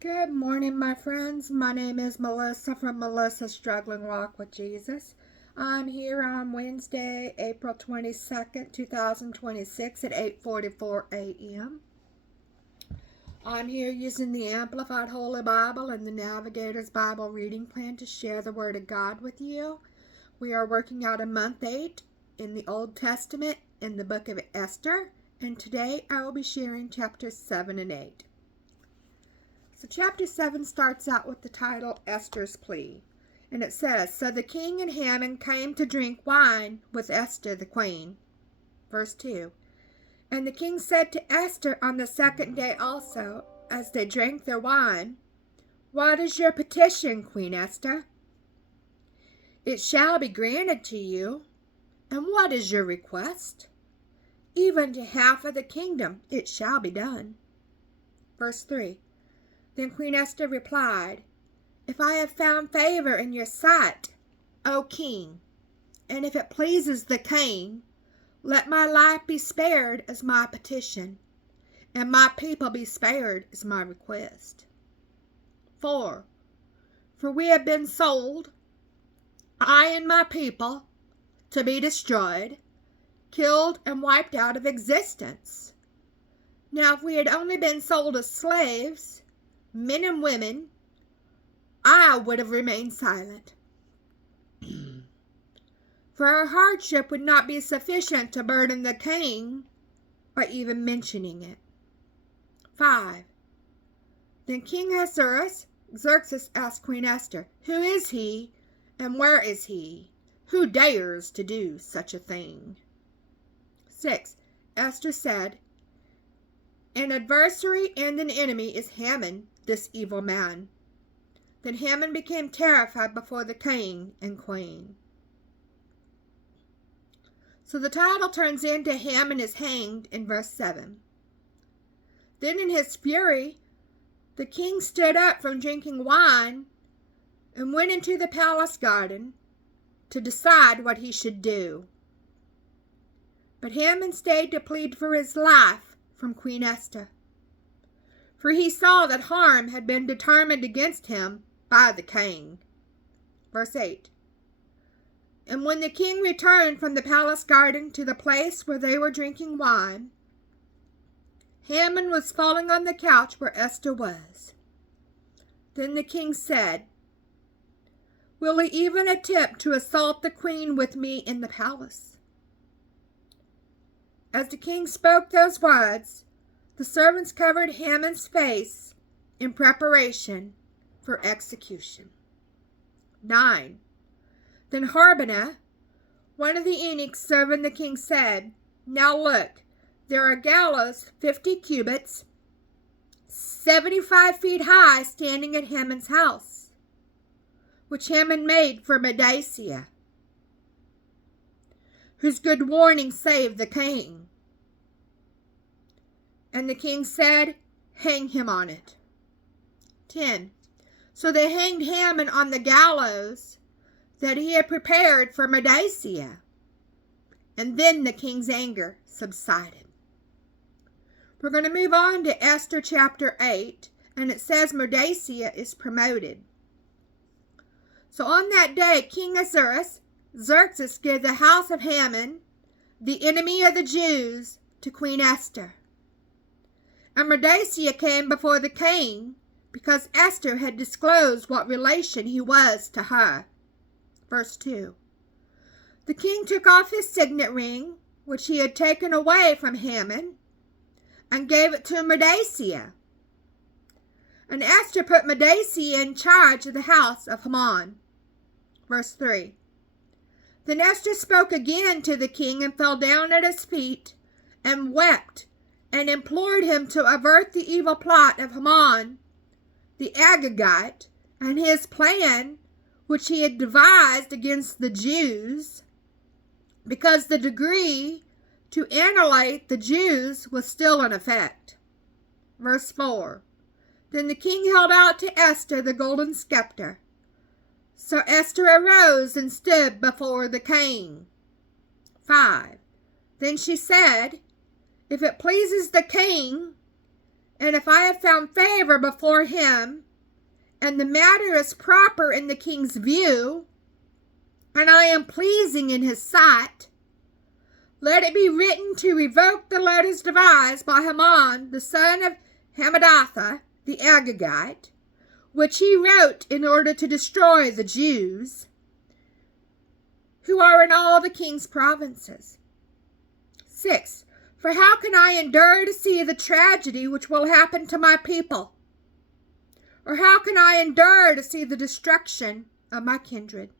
Good morning, my friends. My name is Melissa from Melissa's Struggling Walk with Jesus. I'm here on Wednesday, April 22nd, 2026 at 8:44 a.m. I'm here using the Amplified Holy Bible and the Navigator's Bible reading plan to share the Word of God with you. We are working out in month 8 in the Old Testament in the book of Esther, and today I will be sharing chapters 7 and 8. So chapter 7 starts out with the title Esther's Plea. And it says, So the king and Haman came to drink wine with Esther the queen. Verse 2. And the king said to Esther on the second day also, as they drank their wine, What is your petition, Queen Esther? It shall be granted to you. And what is your request? Even to half of the kingdom it shall be done. Verse 3. Then Queen Esther replied, If I have found favor in your sight, O king, and if it pleases the king, let my life be spared as my petition, and my people be spared as my request. 4. For we have been sold, I and my people, to be destroyed, killed, and wiped out of existence. Now if we had only been sold as slaves, men and women, I would have remained silent. For our hardship would not be sufficient to burden the king by even mentioning it. 5. Then King Xerxes asked Queen Esther, Who is he and where is he? Who dares to do such a thing? 6. Esther said, An adversary and an enemy is Haman, this evil man. Then Haman became terrified before the king and queen. So the title turns into Haman is hanged in verse 7. Then in his fury, the king stood up from drinking wine and went into the palace garden to decide what he should do. But Haman stayed to plead for his life from Queen Esther, for he saw that harm had been determined against him by the king. Verse 8. And when the king returned from the palace garden to the place where they were drinking wine, Haman was falling on the couch where Esther was. Then the king said, Will he even attempt to assault the queen with me in the palace? As the king spoke those words, the servants covered Haman's face in preparation for execution. 9. Then Harbonah, one of the eunuchs serving the king, said, Now look, there are gallows 50 cubits, 75 feet high, standing at Haman's house, which Haman made for Mordecai, whose good warning saved the king. And the king said, Hang him on it. 10. So they hanged Haman on the gallows that he had prepared for Mordecai. And then the king's anger subsided. We're going to move on to Esther chapter 8, and it says Mordecai is promoted. So on that day, King Xerxes gave the house of Haman, the enemy of the Jews, to Queen Esther. And Mordecai came before the king because Esther had disclosed what relation he was to her. Verse 2. The king took off his signet ring, which he had taken away from Haman, and gave it to Mordecai. And Esther put Mordecai in charge of the house of Haman. Verse 3. Then Esther spoke again to the king and fell down at his feet and wept and implored him to avert the evil plot of Haman, the Agagite, and his plan which he had devised against the Jews, because the decree to annihilate the Jews was still in effect. Verse 4. Then the king held out to Esther the golden scepter. So Esther arose and stood before the king. 5. Then she said, If it pleases the king, And if I have found favor before him, and the matter is proper in the king's view, and I am pleasing in his sight, let it be written to revoke the letters devised by Haman, the son of Hammedatha, the Agagite, which he wrote in order to destroy the Jews, who are in all the king's provinces. 6. For how can I endure to see the tragedy which will happen to my people? Or how can I endure to see the destruction of my kindred?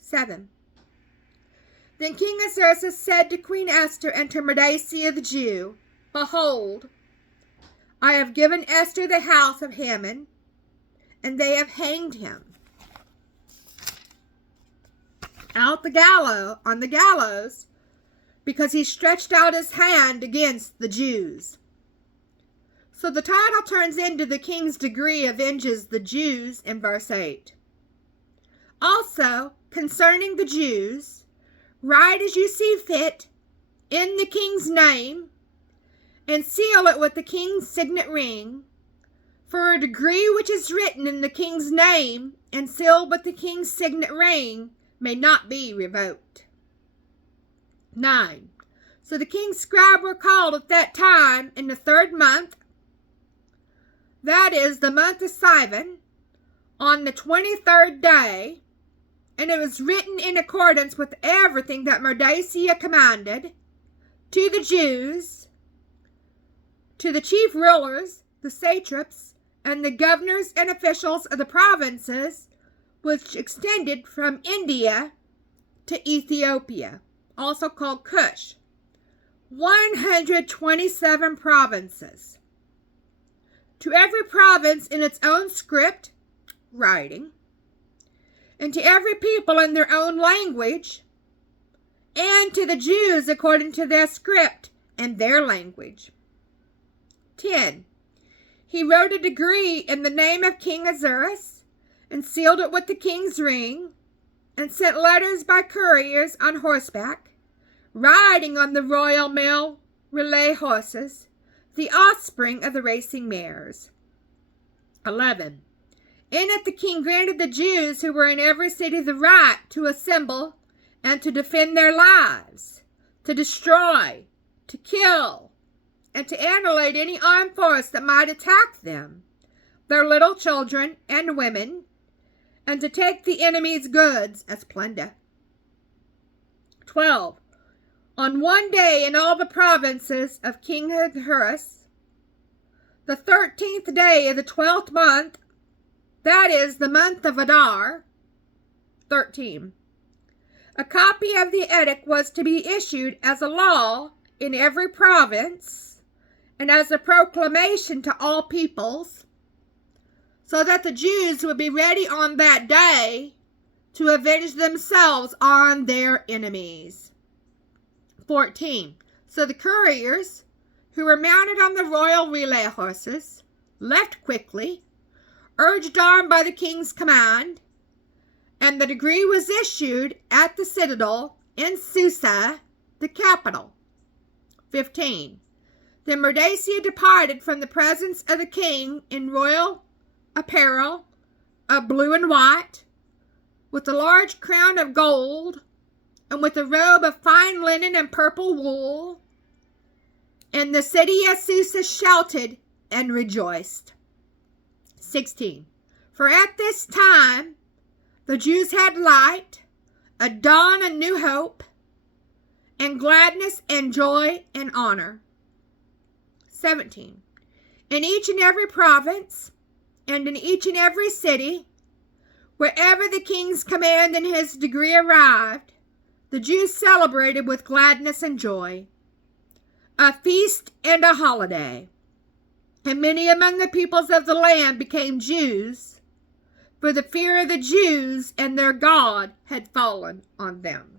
7. Then King Xerxes said to Queen Esther and to Mordecai the Jew, Behold, I have given Esther the house of Haman, and they have hanged him on the gallows, because he stretched out his hand against the Jews. So the title turns into the king's decree avenges the Jews in verse 8. Also, concerning the Jews, write as you see fit in the king's name, and seal it with the king's signet ring, for a decree which is written in the king's name and sealed with the king's signet ring may not be revoked. 9. So the king's scribe were called at that time in the 3rd month, that is the month of Sivan, on the 23rd day, and it was written in accordance with everything that Mordecai commanded to the Jews, to the chief rulers, the satraps, and the governors and officials of the provinces, which extended from India to Ethiopia, also called Cush. 127 provinces. To every province in its own script, writing, and to every people in their own language, and to the Jews according to their script and their language. 10. He wrote a decree in the name of King Xerxes, and sealed it with the king's ring, and sent letters by couriers on horseback, riding on the royal male relay horses, the offspring of the racing mares. 11. In it the king granted the Jews who were in every city the right to assemble and to defend their lives, to destroy, to kill, and to annihilate any armed force that might attack them, their little children and women, and to take the enemy's goods as plunder. 12. On one day in all the provinces of King Ahasuerus, the 13th day of the 12th month, that is the month of Adar, 13. A copy of the edict was to be issued as a law in every province and as a proclamation to all peoples, so that the Jews would be ready on that day to avenge themselves on their enemies. 14. So the couriers, who were mounted on the royal relay horses, left quickly, urged on by the king's command, and the decree was issued at the citadel in Susa, the capital. 15. Then Mordecai departed from the presence of the king in royal apparel of blue and white, with a large crown of gold, and with a robe of fine linen and purple wool. And the city of Susa shouted and rejoiced. 16. For at this time the Jews had light, a dawn and new hope, and gladness and joy and honor. 17. In each and every province, and in each and every city, wherever the king's command and his decree arrived, the Jews celebrated with gladness and joy, a feast and a holiday. And many among the peoples of the land became Jews, for the fear of the Jews and their God had fallen on them.